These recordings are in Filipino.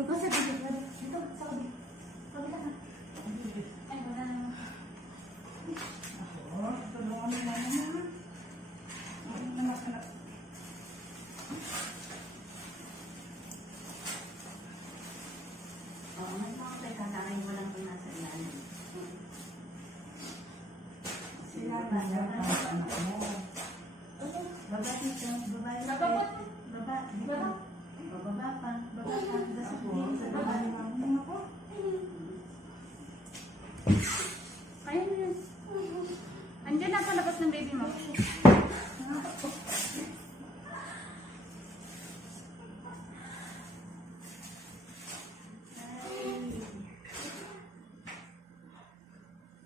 Ito, sa kabila. Kabila na. Ay, wala na. Ako, tulungan mo na naman. Anak. Oo, may mga pagkakakay mo lang kung nasa ilalim. Sila ba? Anak mo. Baba dito. Baba dito. Baba. Dito. Baba pa. Baba pa. Baba mo ako. Ayun yun. Andiyan nasa labas ng baby mo.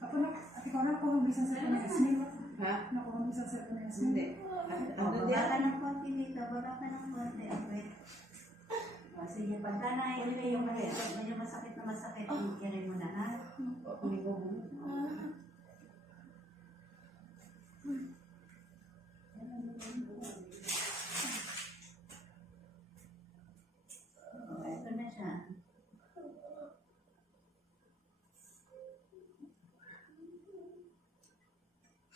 Ako na, ikaw na ako ang isang set na Yasmin. Ha? Nakuha ang isang set na Yasmin. Hindi. Baba ka ng konti dito. Baba ka ng konti. Okay. Sige, pagka na-ilay yung medyo masakit na masakit, i-carry mo na ha. Ito na siya.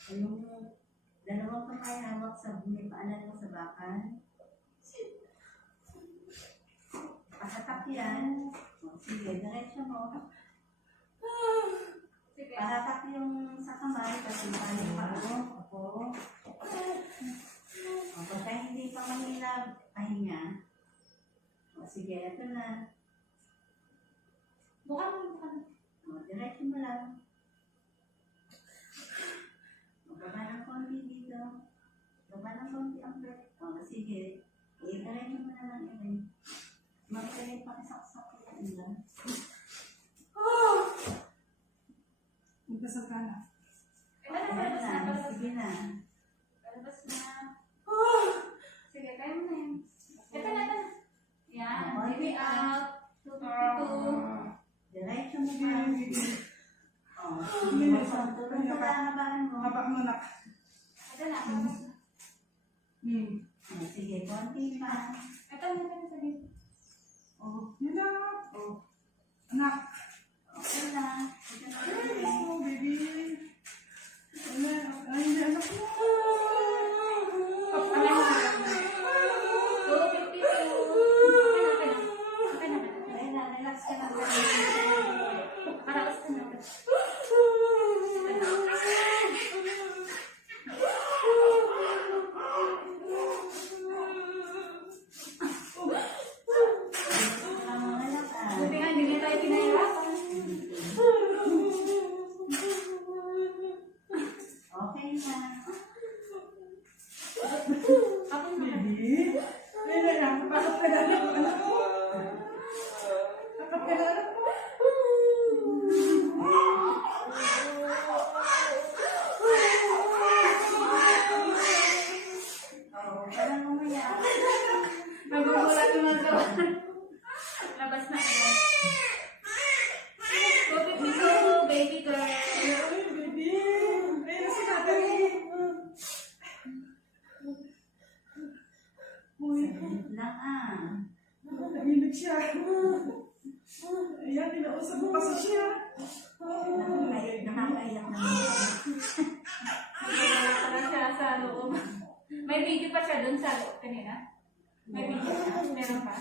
Yung dalawang kamay hawak sa may paanan mo sa bakal. Pakatak yan. Sige, diretso mo. Sige. Pahatak yung sa kamay kasi paano pa ako. Pagka hindi pa manila, pahinga. Sige, ito na. Bukan. Diretso mo lang. Baba ng konti dito. Baba ng konti ang pet. Sige. Diretso mo na lang yun. Magkalit pakisaksak ko yan lang. Magdasal ka na. Palabas na. Sige na. Palabas na. Sige, kaya mo na yun. Ito na. Yan. Baby out. 252. Diretso mo pa. Tulong ka lang habakan mo. Habak mo na. Ito na. Palabas na. Sige, konti pa. Ito na. Sabi. Yun na. Anak. Okay na. Ito na. Oh, baby. Ay, hindi anak mo. Kamay mo. 252. Okay na. Ayun na, relax ka na. Paraos ka na. Buti nga, hindi na tayo pinahirapan. Okay na. Ako na. Baby. Ayun na. Bakit ka na anak mo? Bakit ka na anak mo? Parang mamaya. Nagugulat yung mga gawa. Labas na ako. 252, baby girl. Ay, baby. Ayun na si Natalie. Uy. Lang Tahimik siya. Ayan, tinausap mo kasi siya. Nakakaiyak na. Wala siya sa loob. May video pa siya dun sa loob kanina. May video siya. Meron pa.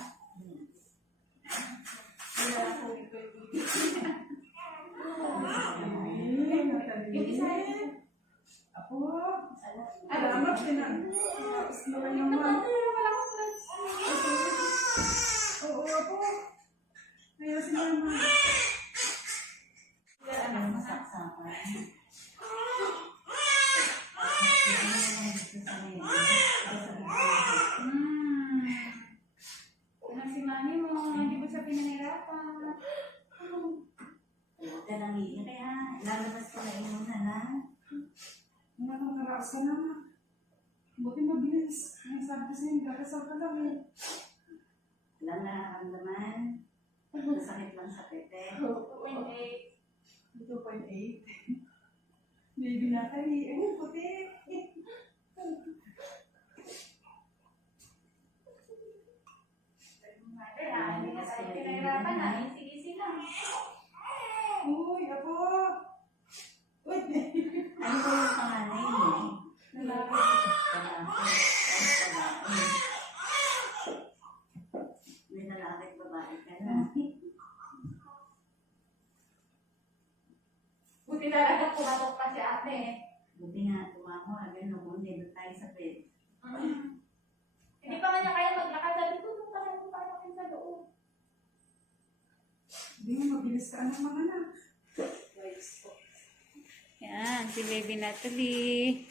Wala ko ito yung video. Yung isa Ako. Alam. Salamat din. Tapos naman Ito naman. pa. Wala ko plans. Oo, ako. Ayaw si mama. Anak masaksakan. Ano si mami mo? Hindi mo siya pinahirapan. Kaya lalabas ko na inunan ha. Nakakaraos ka naman. Buti mabilis. Ang sabi ko sa'yo, kakasal ka lang eh. Wala na nakaramdaman. Masakit lang sa pepe. 2.8. 2.8. Baby Natalie. Ayun, puti. Hindi na tayo pinahirapan. Buti na lang pumatok pa si ate. Buti nga, tumama, gano'n, kung hindi doon tayo sa bed. Hindi pa nga niya kaya maglakad. Sabi ko, nung tayo kayo sa loob. Hindi mo mabilis ka ng mga anak. Yan, si baby Natalie.